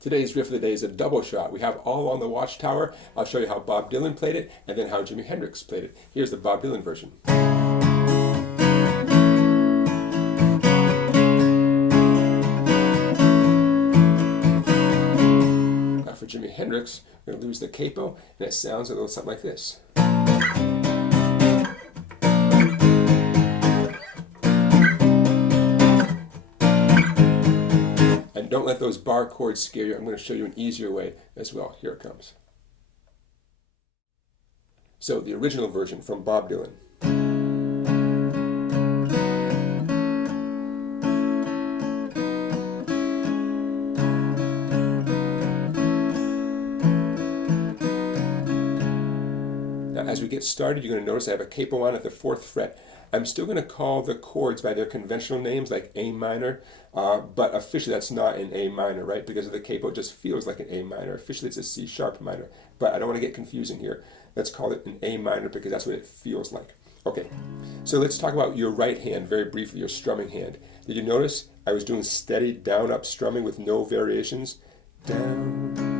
Today's riff of the day is a double shot. We have All on the Watchtower. I'll show you how Bob Dylan played it and then how Jimi Hendrix played it. Here's the Bob Dylan version. Now for Jimi Hendrix, we're going to lose the capo and it sounds a little something like this. And don't let those bar chords scare you. I'm going to show you an easier way as well. Here it comes. So the original version from Bob Dylan. Now as we get started, you're going to notice I have a capo on at the 4th fret. I'm still going to call the chords by their conventional names like A minor, but officially that's not an A minor, right? Because of the capo, it just feels like an A minor. Officially it's a C sharp minor, but I don't want to get confusing here. Let's call it an A minor because that's what it feels like. Okay, so let's talk about your right hand very briefly, your strumming hand. Did you notice I was doing steady down up strumming with no variations? Down.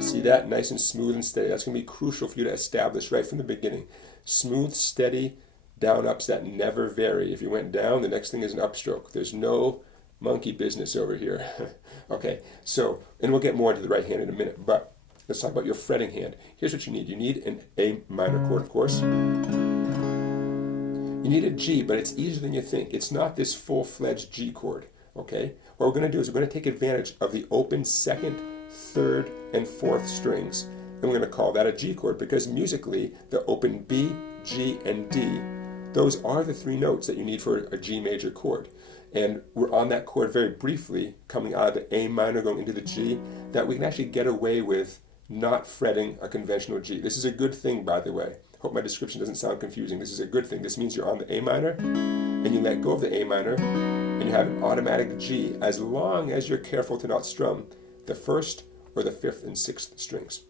See that? Nice and smooth and steady. That's going to be crucial for you to establish right from the beginning. Smooth, steady, down-ups that never vary. If you went down, the next thing is an upstroke. There's no monkey business over here. Okay, so, and we'll get more into the right hand in a minute, but let's talk about your fretting hand. Here's what you need. You need an A minor chord, of course. You need a G, but it's easier than you think. It's not this full-fledged G chord, okay? What we're going to do is we're going to take advantage of the open 2nd, 3rd, and 4th strings. And we're going to call that a G chord because musically, the open B, G, and D, those are the 3 notes that you need for a G major chord. And we're on that chord very briefly, coming out of the A minor, going into the G, that we can actually get away with not fretting a conventional G. This is a good thing, by the way. Hope my description doesn't sound confusing. This is a good thing. This means you're on the A minor, and you let go of the A minor, and you have an automatic G, as long as you're careful to not strum the 1st or the 5th and 6th strings.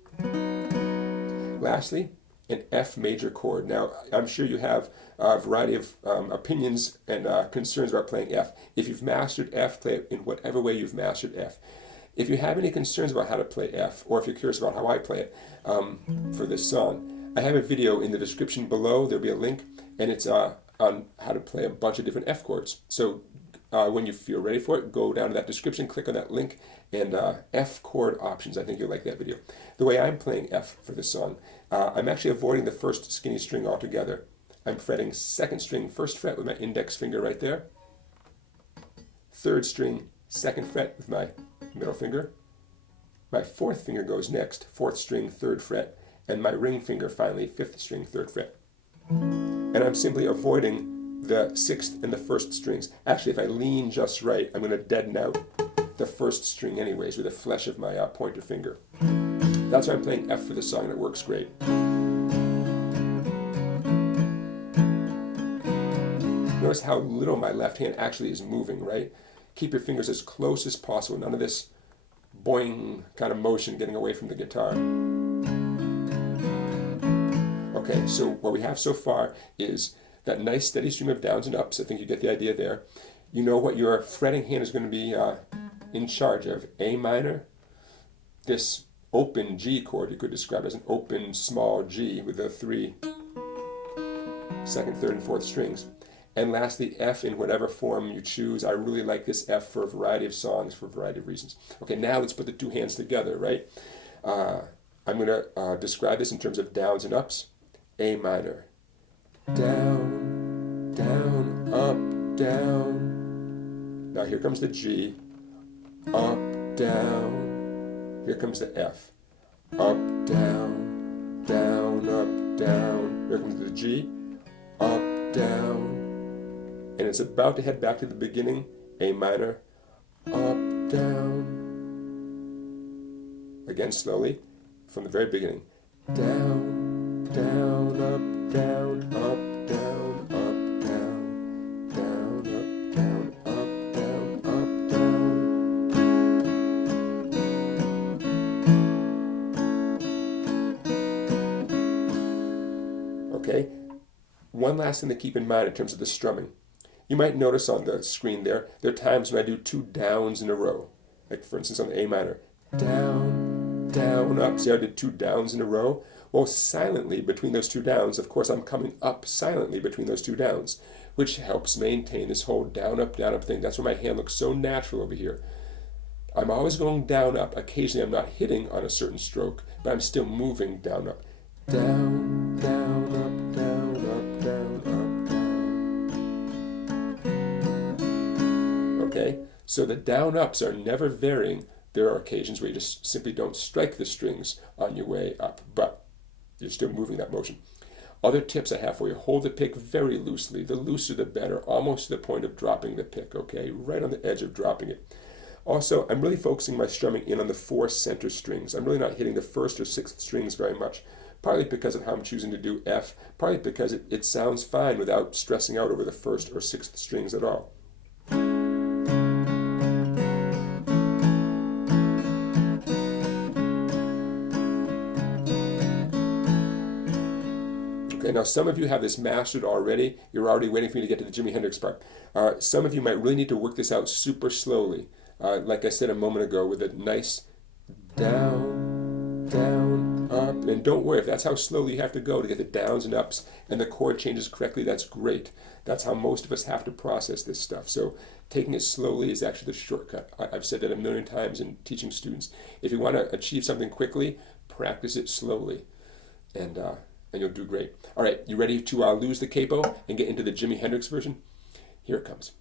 Lastly, an F major chord. Now, I'm sure you have a variety of opinions and concerns about playing F. If you've mastered F, play it in whatever way you've mastered F. If you have any concerns about how to play F, or if you're curious about how I play it for this song, I have a video in the description below. There'll be a link, and it's on how to play a bunch of different F chords. So when you feel ready for it, go down to that description, click on that link, and F chord options. I think you'll like that video. The way I'm playing F for this song, I'm actually avoiding the 1st skinny string altogether. I'm fretting 2nd string 1st fret with my index finger right there. 3rd string 2nd fret with my middle finger. My 4th finger goes next, 4th string 3rd fret, and my ring finger finally 5th string 3rd fret. And I'm simply avoiding the 6th and the 1st strings. Actually, if I lean just right, I'm going to deaden out the 1st string anyways with the flesh of my pointer finger. That's why I'm playing F for this song, and it works great. Notice how little my left hand actually is moving, right? Keep your fingers as close as possible. None of this boing kind of motion getting away from the guitar. Okay, so what we have so far is that nice steady stream of downs and ups. I think you get the idea there. You know what your fretting hand is going to be in charge of. A minor, this open G chord you could describe as an open small G with the 3 2nd, 3rd, and 4th strings. And lastly, F in whatever form you choose. I really like this F for a variety of songs for a variety of reasons. Okay, now let's put the 2 hands together, right? I'm going to describe this in terms of downs and ups. A minor. Down, down, up, down. Now here comes the G. Up, down. Here comes the F. Up, down, down, up, down. Here comes the G. Up, down. And it's about to head back to the beginning. A minor. Up, down. Again slowly from the very beginning. Down, down, up, down, up, down, up, down, down, up, down, up, down, up, down. Okay, one last thing to keep in mind in terms of the strumming. You might notice on the screen there are times when I do 2 downs in a row. Like for instance on the A minor. Down, down, up. See how I did 2 downs in a row? Well, silently between those 2 downs, of course I'm coming up silently between those 2 downs, which helps maintain this whole down, up thing. That's why my hand looks so natural over here. I'm always going down, up. Occasionally I'm not hitting on a certain stroke, but I'm still moving down, up. Down, down, up, down, up, down, up, down. Okay, so the down, ups are never varying. There are occasions where you just simply don't strike the strings on your way up, but you're still moving that motion. Other tips I have for you: hold the pick very loosely. The looser the better, almost to the point of dropping the pick, okay? Right on the edge of dropping it. Also, I'm really focusing my strumming in on the 4 center strings. I'm really not hitting the 1st or 6th strings very much, partly because of how I'm choosing to do F, partly because it sounds fine without stressing out over the 1st or 6th strings at all. Okay, now some of you have this mastered already. You're already waiting for me to get to the Jimi Hendrix part. Some of you might really need to work this out super slowly. Like I said a moment ago, with a nice down, down, up. And don't worry, if that's how slowly you have to go to get the downs and ups and the chord changes correctly, that's great. That's how most of us have to process this stuff. So taking it slowly is actually the shortcut. I've said that a million times in teaching students. If you want to achieve something quickly, practice it slowly, and you'll do great. All right, you ready to lose the capo and get into the Jimi Hendrix version? Here it comes.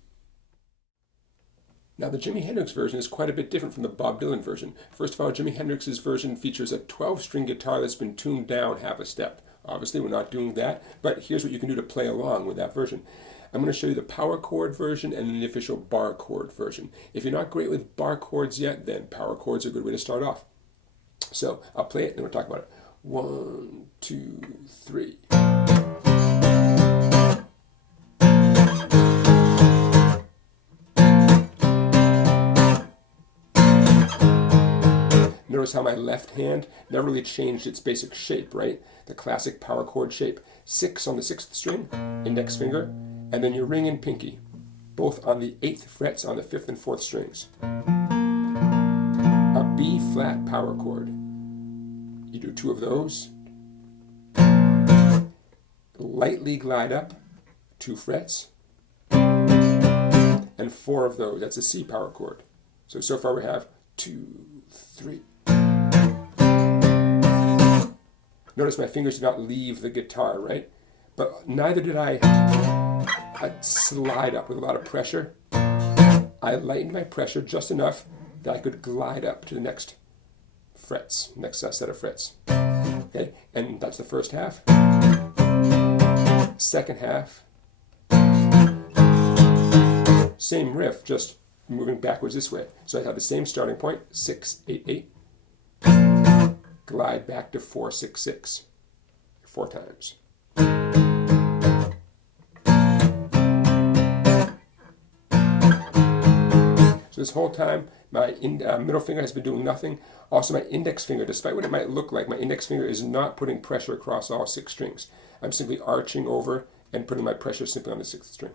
Now, the Jimi Hendrix version is quite a bit different from the Bob Dylan version. First of all, Jimi Hendrix's version features a 12-string guitar that's been tuned down half a step. Obviously, we're not doing that, but here's what you can do to play along with that version. I'm going to show you the power chord version and then the official bar chord version. If you're not great with bar chords yet, then power chords are a good way to start off. So I'll play it and we'll talk about it. 1, 2, 3. Notice how my left hand never really changed its basic shape, right? The classic power chord shape. 6 on the 6th string, index finger, and then your ring and pinky, both on the 8th frets on the 5th and 4th strings. A B flat power chord. You do 2 of those. Lightly glide up 2 frets, and 4 of those. That's a C power chord. So far we have 2, 3. Notice my fingers did not leave the guitar, right? But neither did I slide up with a lot of pressure. I lightened my pressure just enough that I could glide up to the next frets, next set of frets. Okay, and that's the first half. Second half, same riff, just moving backwards this way. So I have the same starting point, 6, 8, 8. Glide back to 4, 6, 6. 4 times. So this whole time, my middle finger has been doing nothing. Also, my index finger, despite what it might look like, my index finger is not putting pressure across all 6 strings. I'm simply arching over and putting my pressure simply on the 6th string.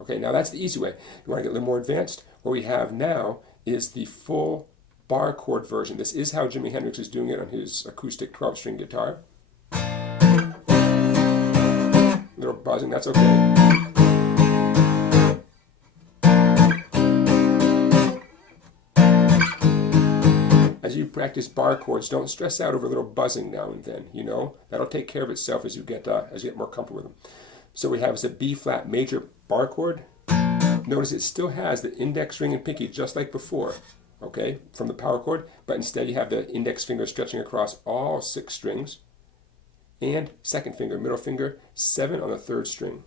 Okay, now that's the easy way. You want to get a little more advanced? What we have now is the full bar chord version. This is how Jimi Hendrix is doing it on his acoustic 12-string guitar. A little buzzing, that's okay. As you practice bar chords, don't stress out over a little buzzing now and then, you know? That'll take care of itself as you get more comfortable with them. So we have a B flat major bar chord. Notice it still has the index, ring, and pinky just like before, okay, from the power chord, but instead you have the index finger stretching across all 6 strings, and second finger, middle finger, 7 on the 3rd string.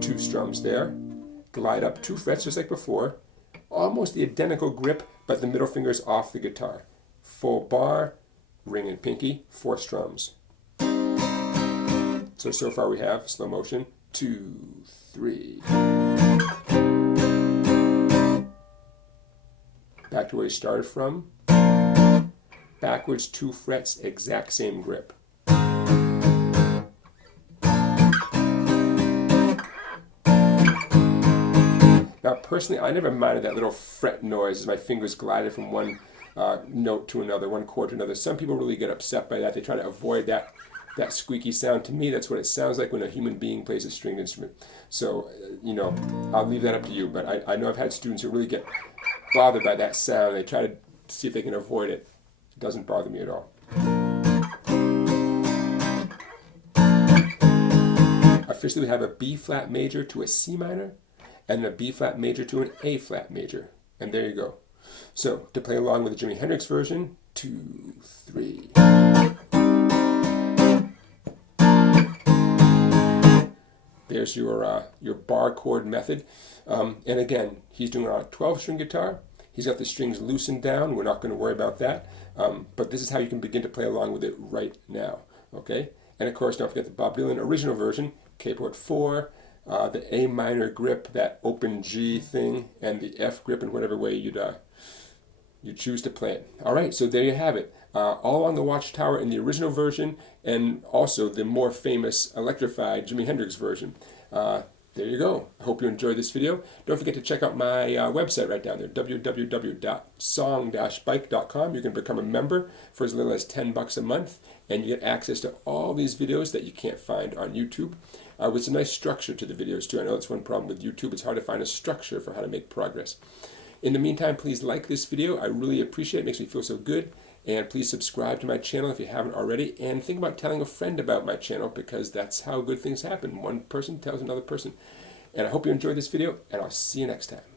2 strums there, glide up 2 frets just like before, almost the identical grip, but the middle finger's off the guitar. Full bar, ring and pinky, 4 strums. So far we have slow motion, 2, 3. Back to where you started from. Backwards 2 frets, exact same grip. personally, I never minded that little fret noise as my fingers glided from one note to another, one chord to another. Some people really get upset by that. They try to avoid that squeaky sound. To me, that's what it sounds like when a human being plays a stringed instrument. So, you know, I'll leave that up to you. But I know I've had students who really get bothered by that sound. They try to see if they can avoid it. It doesn't bother me at all. Officially, we have a B flat major to a C minor, and a B flat major to an A flat major. And there you go. So, to play along with the Jimi Hendrix version, 2, 3. There's your bar chord method. And again, he's doing it on a 12-string guitar. He's got the strings loosened down. We're not going to worry about that. But this is how you can begin to play along with it right now. Okay? And of course, don't forget the Bob Dylan original version, keyboard 4, the A minor grip, that open G thing, and the F grip in whatever way you choose to play it. All right, so there you have it. All on the Watchtower in the original version, and also the more famous electrified Jimi Hendrix version. There you go. I hope you enjoyed this video. Don't forget to check out my website right down there, www.song-bike.com. You can become a member for as little as $10 a month, and you get access to all these videos that you can't find on YouTube, with some nice structure to the videos too. I know that's one problem with YouTube. It's hard to find a structure for how to make progress. In the meantime, please like this video. I really appreciate it. It makes me feel so good. And please subscribe to my channel if you haven't already. And think about telling a friend about my channel, because that's how good things happen. One person tells another person. And I hope you enjoyed this video, and I'll see you next time.